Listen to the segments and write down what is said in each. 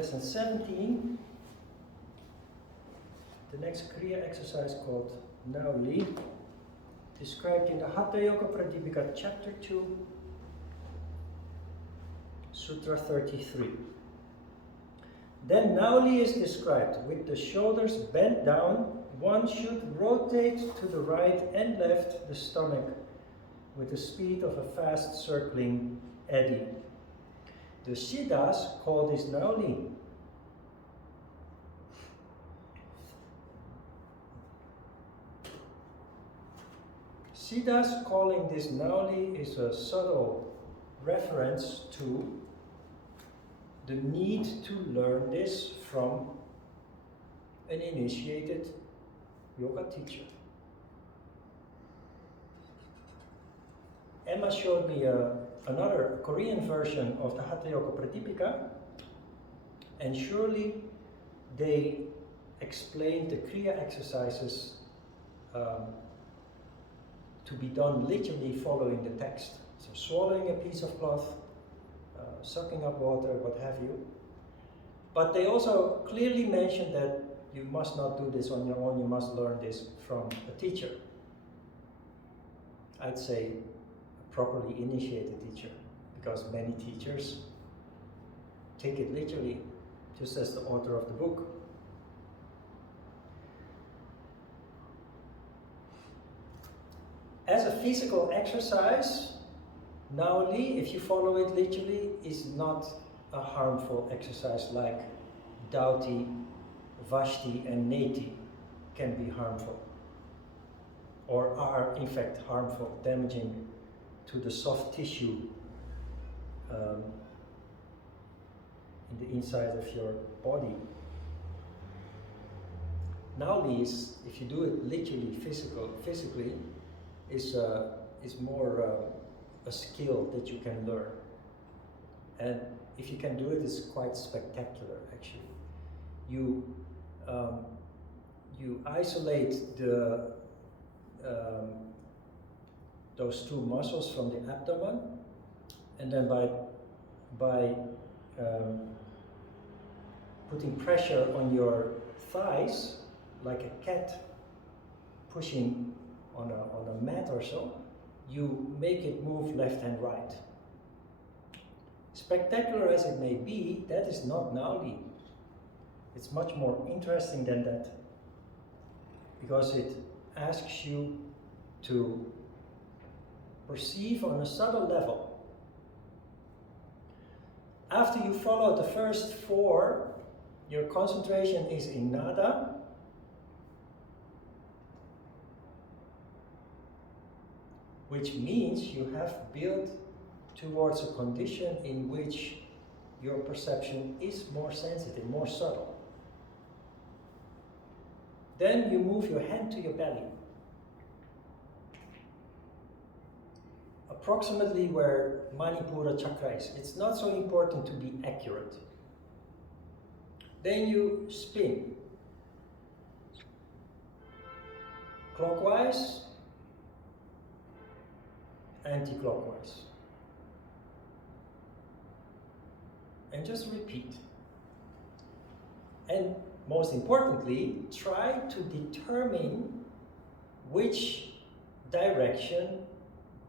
lesson 17. The next Kriya exercise called Nauli, described in the Hatha Yoga Pradipika chapter 2, Sutra 33. Then Nauli is described with the shoulders bent down. One should rotate to the right and left the stomach with the speed of a fast circling eddy. The Siddhas call this Nauli. Siddhas calling this Nauli is a subtle reference to the need to learn this from an initiated yoga teacher. Emma showed me another Korean version of the Hatha Yoga Pradipika, and surely they explained the Kriya exercises to be done literally following the text. So swallowing a piece of cloth, sucking up water, what have you. But they also clearly mentioned that you must not do this on your own, you must learn this from a teacher. I'd say a properly initiated teacher, because many teachers take it literally, just as the author of the book. As a physical exercise, Nauli, if you follow it literally, is not a harmful exercise like Dauti, Vashti, and Neti can be harmful, or are in fact harmful, damaging to the soft tissue in the inside of your body. Nauli is, if you do it literally, physically, is more a skill that you can learn, and if you can do it, it's quite spectacular. Actually, you isolate the those two muscles from the abdomen, and then by putting pressure on your thighs, like a cat pushing on a mat or so, you make it move left and right. Spectacular as it may be, that is not Nauli. It's much more interesting than that, because it asks you to perceive on a subtle level. After you follow the first four, your concentration is in nada. Which means you have built towards a condition in which your perception is more sensitive, more subtle. Then you move your hand to your belly, approximately where Manipura chakra is. It's not so important to be accurate. Then you spin clockwise, anti-clockwise, and just repeat. And most importantly, try to determine which direction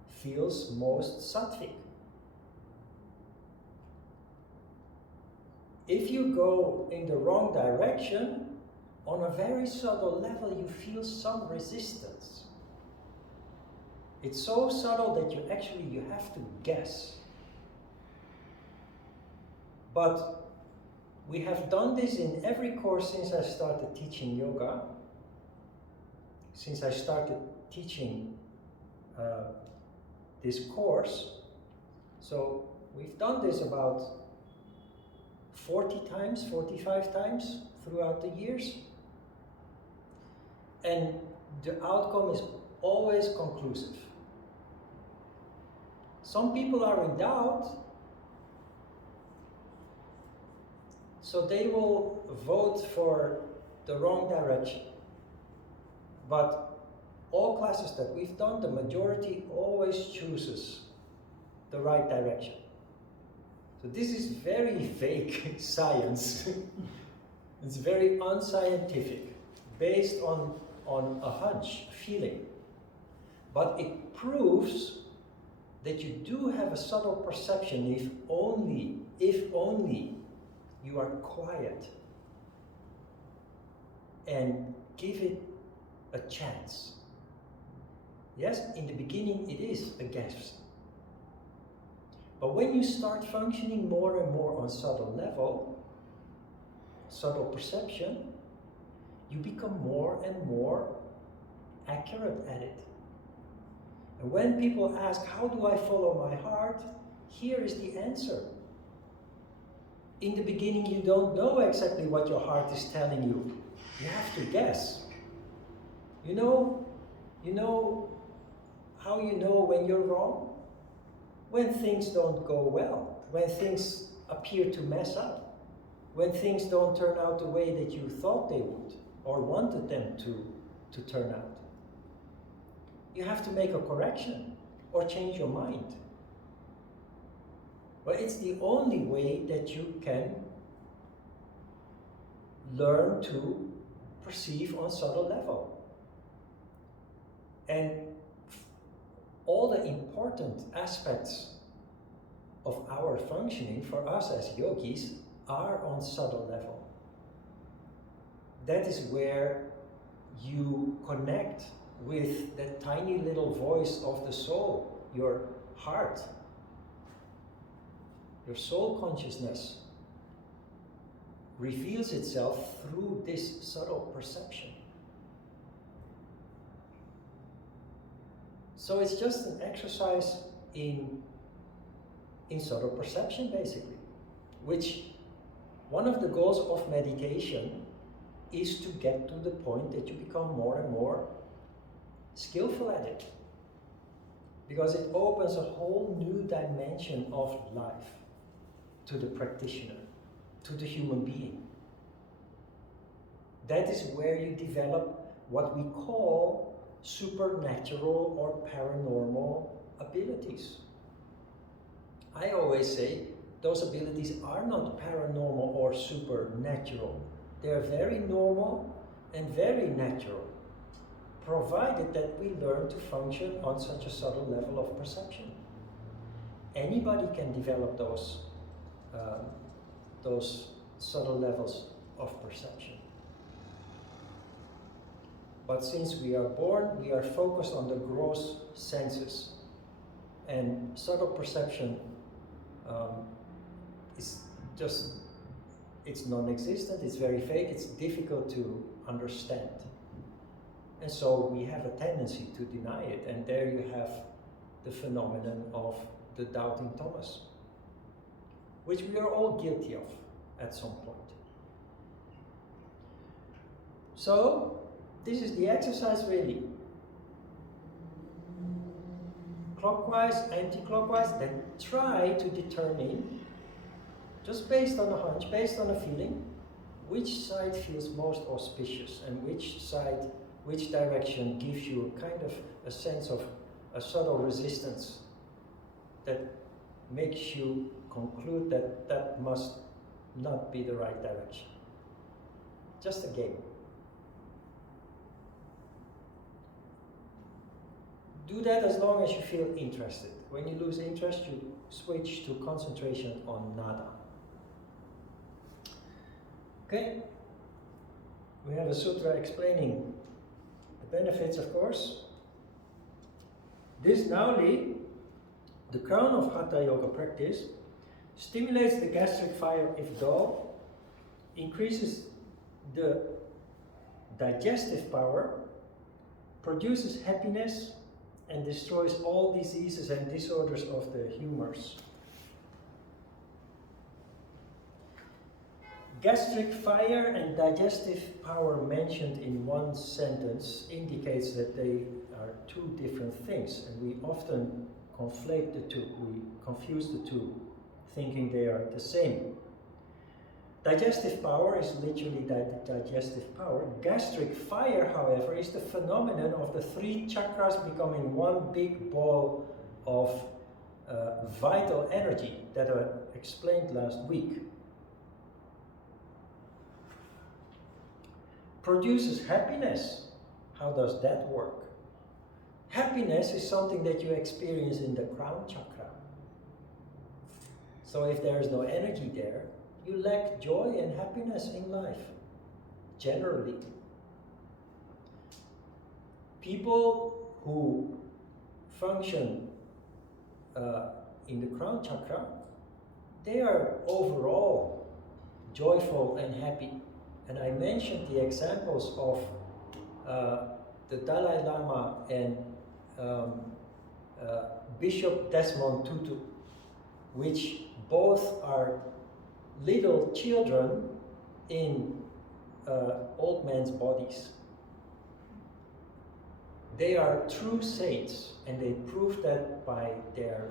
feels most sattvic. If you go in the wrong direction, on a very subtle level you feel some resistance. It's so subtle that you have to guess. But we have done this in every course since I started teaching yoga. Since I started teaching this course. So we've done this about 40 times, 45 times throughout the years. And the outcome is always conclusive. Some people are in doubt, so they will vote for the wrong direction. But all classes that we've done, the majority always chooses the right direction. So this is very vague science. It's very unscientific, based on a hunch, a feeling. But it proves that you do have a subtle perception if only you are quiet and give it a chance. Yes, in the beginning it is a guess. But when you start functioning more and more on subtle level, subtle perception, you become more and more accurate at it. And when people ask, how do I follow my heart? Here is the answer. In the beginning, you don't know exactly what your heart is telling you. You have to guess. You know how you know when you're wrong? When things don't go well, when things appear to mess up, when things don't turn out the way that you thought they would or wanted them to turn out. You have to make a correction or change your mind. But it's the only way that you can learn to perceive on subtle level. And all the important aspects of our functioning for us as yogis are on subtle level. That is where you connect with that tiny little voice of the soul, your heart, your soul consciousness reveals itself through this subtle perception. So it's just an exercise in subtle perception, basically, which one of the goals of meditation is to get to the point that you become more and more skillful at it. Because it opens a whole new dimension of life to the practitioner, to the human being. That is where you develop what we call supernatural or paranormal abilities. I always say those abilities are not paranormal or supernatural. They are very normal and very natural, provided that we learn to function on such a subtle level of perception. Anybody can develop those subtle levels of perception. But since we are born, we are focused on the gross senses. And subtle perception is just, it's non-existent, it's very fake, it's difficult to understand. And so we have a tendency to deny it. And there you have the phenomenon of the doubting Thomas, which we are all guilty of at some point. So, this is the exercise really. Clockwise, anti-clockwise, then try to determine, just based on a hunch, based on a feeling, which side feels most auspicious and which direction gives you kind of a sense of a subtle resistance that makes you conclude that that must not be the right direction. Just a game. Do that as long as you feel interested. When you lose interest, you switch to concentration on nada. Okay? We have a sutra explaining the benefits, of course. This Nauli, the crown of Hatha Yoga practice, stimulates the gastric fire if dull, increases the digestive power, produces happiness, and destroys all diseases and disorders of the humors. Gastric fire and digestive power mentioned in one sentence indicates that they are two different things, and we often conflate the two, we confuse the two, thinking they are the same. Digestive power is literally digestive power. Gastric fire, however, is the phenomenon of the three chakras becoming one big ball of vital energy that I explained last week. Produces happiness. How does that work? Happiness is something that you experience in the crown chakra. So if there is no energy there, you lack joy and happiness in life, generally. People who function in the crown chakra, they are overall joyful and happy. And I mentioned the examples of the Dalai Lama and Bishop Desmond Tutu, which both are little children in old men's bodies. They are true saints, and they prove that by their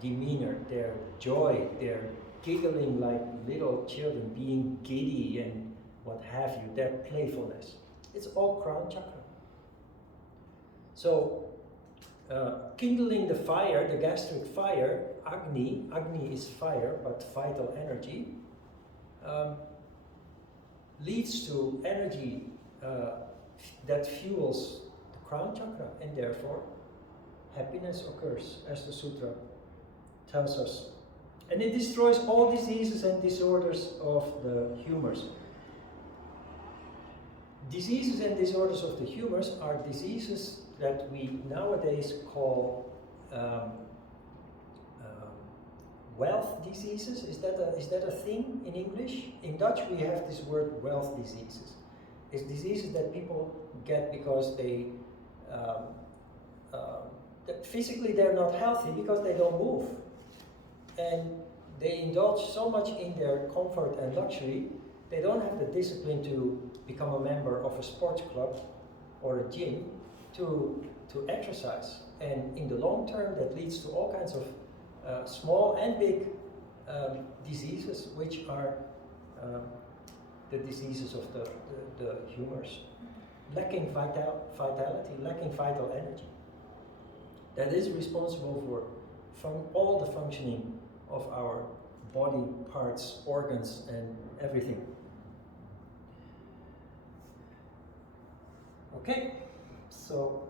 demeanor, their joy, their giggling like little children, being giddy and what have you, their playfulness. It's all crown chakra. So, kindling the fire, the gastric fire, Agni is fire, but vital energy, leads to energy that fuels the crown chakra, and therefore happiness occurs, as the sutra tells us. And it destroys all diseases and disorders of the humors. Diseases and disorders of the humors are diseases that we nowadays call wealth diseases. Is that a thing in English? In Dutch we have this word wealth diseases. It's diseases that people get because they physically they're not healthy because they don't move. And they indulge so much in their comfort and luxury, they don't have the discipline to become a member of a sports club or a gym to exercise. And in the long term, that leads to all kinds of small and big diseases, which are the diseases of the humors. Lacking vitality, lacking vital energy. That is responsible for all the functioning of our body parts, organs, and everything. Okay, so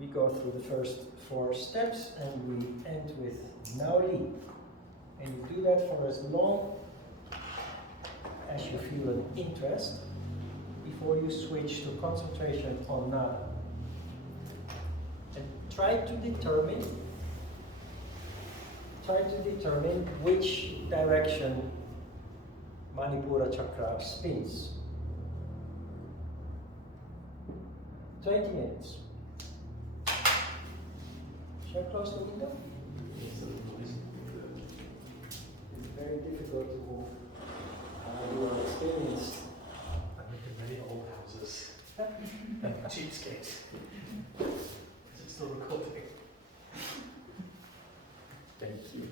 we go through the first 4 steps and we end with Nauli. And you do that for as long as you feel an interest before you switch to concentration on Nada. And try to determine which direction Manipura chakra spins. 20 minutes. Shall I close the window? It's very difficult to move. You are experienced. I lived in many old houses. Cheapskates. Is it still recording? Thank you.